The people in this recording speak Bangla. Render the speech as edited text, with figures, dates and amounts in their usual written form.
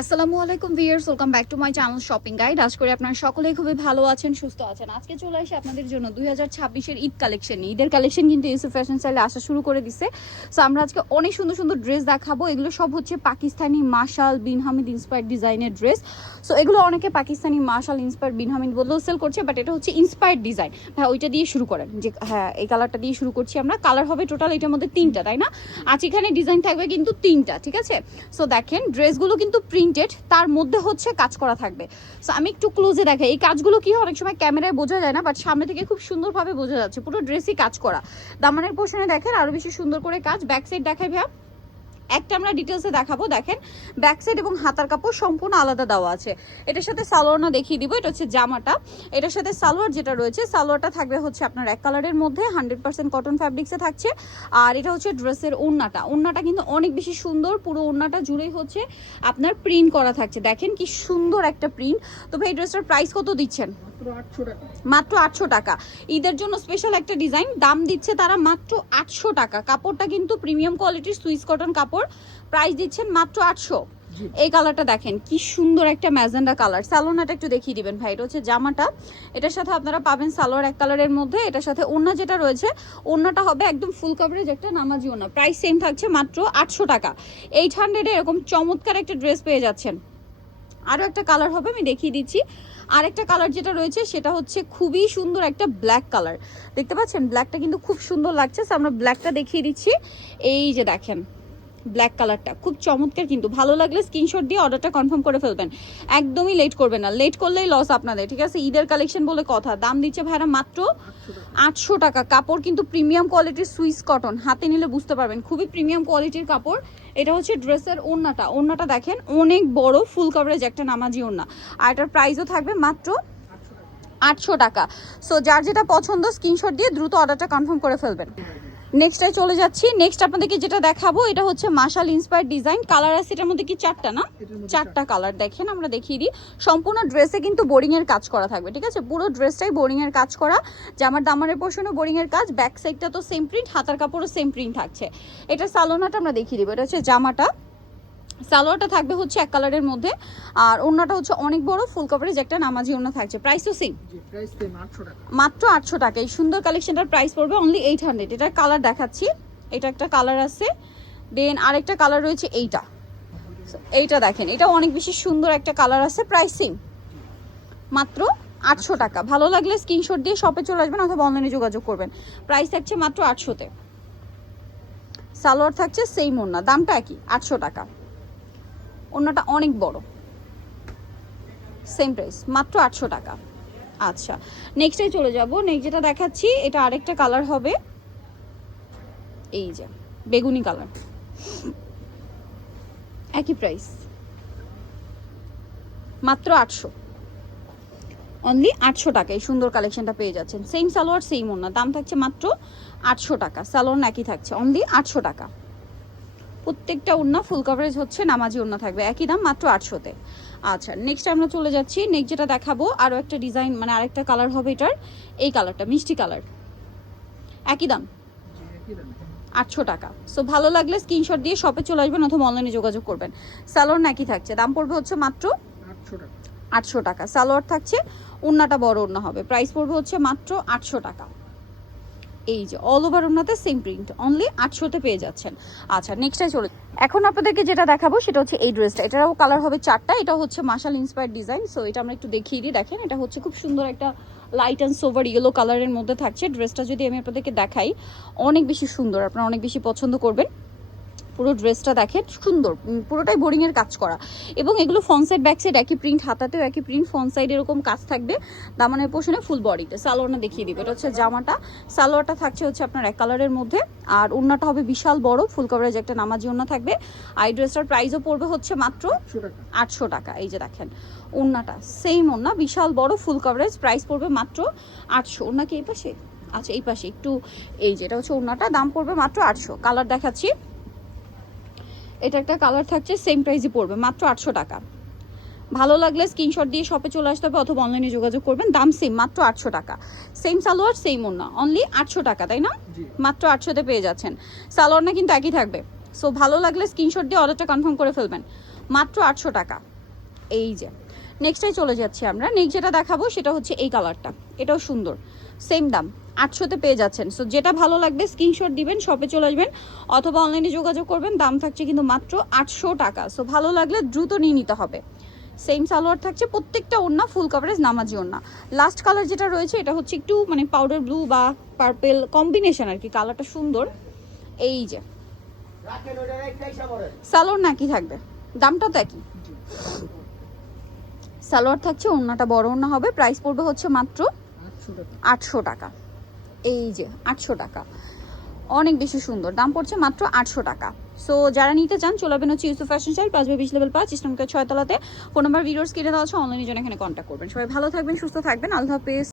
আসসালামু আলাইকুম viewers, welcome back to my channel shopping guide. আশা করি আপনারা সকলেই খুবই ভালো আছেন, সুস্থ আছেন। আজকে চলে আসি আপনাদের জন্য 2026-এর ঈদ কালেকশন। ঈদের কালেকশন কিন্তু ইউসুফ ফ্যাশন স্টাইলে আসা শুরু করে দিছে। সো আমরা আজকে অনেক সুন্দর সুন্দর ড্রেস দেখাবো। এগুলো সব হচ্ছে পাকিস্তানি মাশাল বিন হামিদ ইন্সপায়ার্ড ডিজাইনের ড্রেস। সো এগুলো অনেকে পাকিস্তানি মাশাল ইন্সপায়ার্ড বিন হামিদ বললেও সেল করছে, বাট এটা হচ্ছে ইন্সপায়ার্ড ডিজাইন। হ্যাঁ, ওইটা দিয়ে শুরু করেন, যে হ্যাঁ এই কালারটা দিয়ে শুরু করছি আমরা। কালার হবে টোটাল এটার মধ্যে 3টা, তাই না? আজ এখানে ডিজাইন থাকবে কিন্তু 3টা, ঠিক আছে? সো দেখেন ড্রেসগুলো কিন্তু প্রিন্টেড, তার মধ্যে হচ্ছে কাজ করা থাকবে। সো আমি একটু ক্লোজে দেখাই। এই কাজগুলো কি হয়, অনেক সময় ক্যামেরায় বোঝা যায় না, বাট সামনে থেকে খুব সুন্দরভাবে বোঝা যাচ্ছে। পুরো ড্রেসই কাজ করা। দামানের পোর্শনে দেখেন আরো বেশি সুন্দর করে কাজ। ব্যাক সাইড দেখাই ভাইয়া, একটা আমরা ডিটেলসে দেখাবো। দেখেন ব্যাক সাইড এবং হাতার কাপড় সম্পূর্ণ আলাদা দেওয়া আছে। এটার সাথে সালোয়ারটা দেখিয়ে দিব। এটা হচ্ছে জামাটা, এটার সাথে সালোয়ার যেটা রয়েছে, সালোয়ারটা থাকবে হচ্ছে আপনার এক কালারের মধ্যে 100% কটন ফ্যাব্রিক্সে থাকছে। আর এটা হচ্ছে ড্রেসের ওড়নাটা। ওড়নাটা কিন্তু অনেক বেশি সুন্দর, পুরো ওড়নাটা জুড়েই হচ্ছে আপনার প্রিন্ট করা থাকছে। দেখেন কি সুন্দর একটা প্রিন্ট। তো ভাই ড্রেসটার প্রাইস কত দিচ্ছেন? মাত্র 800 টাকা। ঈদের জন্য স্পেশাল একটা ডিজাইন, দাম দিচ্ছে তারা মাত্র 800 টাকা। কাপড়টা কিন্তু প্রিমিয়াম কোয়ালিটির সুইস কটন কাপড়, প্রাইস দিচ্ছেন মাত্র 800। এই কালারটা দেখেন কি সুন্দর একটা ম্যাজেন্ডা কালার। সালোয়ারটা একটু দেখিয়ে দিবেন ভাই। এটা হচ্ছে জামাটা, এটার সাথে আপনারা পাবেন সালোয়ার এক কালারের মধ্যে। এটার সাথে ওড়না যেটা রয়েছে, ওড়নাটা হবে একদম ফুল কভারেজ একটা নামাজি ওড়না। প্রাইস সেম থাকছে মাত্র 800 টাকা। 800 এরকম চমৎকার একটা ড্রেস পেয়ে যাচ্ছেন। আরও একটা কালার হবে, আমি দেখিয়ে দিচ্ছি। আরেকটা কালার যেটা রয়েছে সেটা হচ্ছে খুবই সুন্দর একটা ব্ল্যাক কালার। দেখতে পাচ্ছেন ব্ল্যাকটা কিন্তু খুব সুন্দর লাগছে। আমরা ব্ল্যাকটা দেখিয়ে দিচ্ছি। এই যে দেখেন ব্ল্যাক কালারটা খুব চমৎকার, কিন্তু ভালো লাগলে স্ক্রিনশট দিয়ে অর্ডারটা কনফার্ম করে ফেলবেন। একদমই লেট করবেন না, লেট করলেই লস আপনাদের, ঠিক আছে? ঈদের কালেকশন বলে কথা। দাম দিচ্ছে ভাইরা মাত্র 800 টাকা। কাপড় কিন্তু প্রিমিয়াম কোয়ালিটির সুইস কটন, হাতে নিলে বুঝতে পারবেন খুবই প্রিমিয়াম কোয়ালিটির কাপড়। এটা হচ্ছে ড্রেসের ওড়নাটা। ওড়নাটা দেখেন অনেক বড় ফুল কভারেজ একটা নামাজি ওড়না। আর এটার প্রাইসও থাকবে মাত্র 800 টাকা। সো যার যেটা পছন্দ স্ক্রিনশট দিয়ে দ্রুত অর্ডারটা কনফার্ম করে ফেলবেন। নেক্সটে চলে যাচ্ছি। নেক্সট আপনাদেরকে যেটা দেখাবো এটা হচ্ছে মাশাল ইন্সপায়ার্ড ডিজাইন। কালার আছে এটার মধ্যে কি 4টা না? 4টা কালার দেখেন, আমরা দেখিয়ে দিই। সম্পূর্ণ ড্রেসে কিন্তু বোরিং এর কাজ করা থাকবে, ঠিক আছে? পুরো ড্রেসটাই বোরিং এর কাজ করা। জামার দামানের পোর্শনও বোরিং এর কাজ। ব্যাক সাইডটা তো সেম প্রিন্ট, হাতার কাপড়ও সেম প্রিন্ট থাকছে। এটা সালোনাটা আমরা দেখিয়ে দিব। এটা হচ্ছে জামাটা, সালোয়ারটা থাকবে হচ্ছে এক কালারের মধ্যে। আর ওড়নাটা হচ্ছে অনেক বড় ফুল কভারেজ একটা নামাজি ওড়না থাকছে। প্রাইস তো সেম, মাত্র 800 টাকা। এই সুন্দর কালেকশনটার প্রাইস পড়বে অনলি 800। এটার কালার দেখাচ্ছি। এটা একটা কালার আছে, দেন আরেকটা কালার রয়েছে এইটা। এইটা দেখেন, এটা অনেক বেশি সুন্দর একটা কালার আছে। প্রাইস সেম, মাত্র 800 টাকা। ভালো লাগলে স্ক্রিনশট দিয়ে শপে চলে আসবেন অথবা অনলাইনে যোগাযোগ করবেন। প্রাইস থাকছে মাত্র 800-তে। সালোয়ার থাকছে সেম ওড়না, দামটা একই 800 টাকা। ওড়নাটা অনেক বড়, সেম প্রাইস মাত্র 800 টাকা। আচ্ছা, নেক্সটে চলে যাব। নেক্সট যেটা দেখাচ্ছি এটা আরেকটা কালার হবে, এই যে বেগুনি কালার। একই প্রাইস, মাত্র 800, অনলি 800 টাকা। এই সুন্দর কালেকশনটা পেয়ে যাচ্ছেন। সেম সালোয়ার সেম ওড়না, দাম থাকছে মাত্র 800 টাকা। সালোয়ার একই থাকছে, অনলি 800 টাকা। প্রত্যেকটা ওড়না ফুল কভারেজ হচ্ছে নামাজি ওড়না থাকবে, একই দাম মাত্র 800-তে। আচ্ছা, নেক্সট আমরা চলে যাচ্ছি। নেক্সট যেটা দেখাবো আরও একটা ডিজাইন, মানে আরেকটা কালার হবে এটার। এই কালারটা মিষ্টি কালার, একই দাম 800 টাকা। সো ভালো লাগলে স্ক্রিনশট দিয়ে শপে চলে আসবেন অথবা অনলাইনে যোগাযোগ করবেন। সালোয়ার একই থাকছে, দাম পড়বে হচ্ছে মাত্র 800 টাকা। সালোয়ার থাকছে, ওড়নাটা বড় ওড়না হবে। প্রাইস পড়বে হচ্ছে মাত্র 800 টাকা। এই যে অল ওভার ওড়নাতে সেম প্রিন্ট, অনলি 800-তে পেয়ে যাচ্ছেন। আচ্ছা, নেক্সটে চলে। এখন আপনাদেরকে যেটা দেখাবো সেটা হচ্ছে এই ড্রেসটা। এটারও কালার হবে 4টা। এটা হচ্ছে মাশাল ইন্সপায়ার্ড ডিজাইন। সো এটা আমরা একটু দেখিয়ে দিই। দেখেন এটা হচ্ছে খুব সুন্দর একটা লাইট অ্যান্ড সোভার ইয়েলো কালারের মধ্যে থাকছে। ড্রেসটা যদি আমি আপনাদেরকে দেখাই, অনেক বেশি সুন্দর, আপনারা অনেক বেশি পছন্দ করবেন। পুরো ড্রেসটা দেখেন সুন্দর, পুরোটাই বোরিং এর কাজ করা। এবং এগুলো ফ্রন্ট সাইড ব্যাক সাইড একই প্রিন্ট, হাতাতেও একই প্রিন্ট, ফ্রন্ট সাইড এরকম কাজ থাকবে। দামানের পোর্শনে ফুল বডিতে। সালোয়ারটা দেখিয়ে দিবে। এটা হচ্ছে জামাটা, সালোয়ারটা থাকছে হচ্ছে আপনার এক কালারের মধ্যে। আর ওড়নাটা হবে বিশাল বড় ফুল কভারেজ একটা নামাজি ওড়না থাকবে। আর ড্রেসটার প্রাইসও পড়বে হচ্ছে মাত্র 800 টাকা। এই যে দেখেন ওড়নাটা সেম ওড়না, বিশাল বড় ফুল কভারেজ, প্রাইস পড়বে মাত্র 800। ওড়না কি এই পাশে? আচ্ছা, এই পাশে একটু। এই যেটা হচ্ছে ওড়নাটা, দাম পড়বে মাত্র 800। কালার দেখাচ্ছি। এটা একটা কালার থাকছে, সেম প্রাইসই পড়বে মাত্র 800 টাকা। ভালো লাগলে স্ক্রিনশট দিয়ে শপে চলে আসতে হবে অথবা অনলাইনে যোগাযোগ করবেন। দাম সেম, মাত্র 800 টাকা। সেম সালোয়ার সেম ওড়না, অনলি 800 টাকা, তাই না? মাত্র 800-তে পেয়ে যাচ্ছেন। সালোয়ারটা কিন্তু একই থাকবে। সো ভালো লাগলে স্ক্রিনশট দিয়ে অর্ডারটা কনফার্ম করে ফেলবেন। মাত্র 800 টাকা। এই যে নেক্সটটাই চলে যাচ্ছি আমরা। নেক্সট যেটা দেখাবো সেটা হচ্ছে এই কালারটা, এটাও সুন্দর, সেম দাম 800-তে পেয়ে যাচ্ছেন। সো যেটা ভালো লাগবে স্ক্রিনশট দিবেন, শপে চলে আসবেন অথবা অনলাইনে যোগাযোগ করবেন। দাম থাকছে কিন্তু মাত্র 800 টাকা। সো ভালো লাগলে দ্রুত নিয়ে নিতে হবে। সেম সালোয়ার থাকছে, প্রত্যেকটা ওড়না ফুল কভারেজ নামাজি ওড়না। লাস্ট কালার যেটা রয়েছে এটা হচ্ছে একটু মানে পাউডার ব্লু বা পার্পেল কম্বিনেশন আর কি, কালারটা সুন্দর। এই যে সালোয়ার নাকি থাকবে, দামটা তো একই। সালোয়ার থাকছে, ওড়নাটা বড় ওড়না হবে। প্রাইস পড়বে হচ্ছে মাত্র 800 টাকা। এই যে 800 টাকা, অনেক বেশি সুন্দর, দাম পড়ছে মাত্র 800 টাকা। সো যারা নিতে চান চলে আসবেন হচ্ছে ইউসুফ ফ্যাশন স্টাইল 5/20 লেভেল 5 ইসলামকে 6 তলাতে। ফোন নাম্বার ভিডিওস কিনে দেওয়া আছে, অনলাইনে জন্য এখানে কন্ট্যাক্ট করবেন। সবাই ভালো থাকবেন, সুস্থ থাকবেন, আল্লাহ হাফেজ।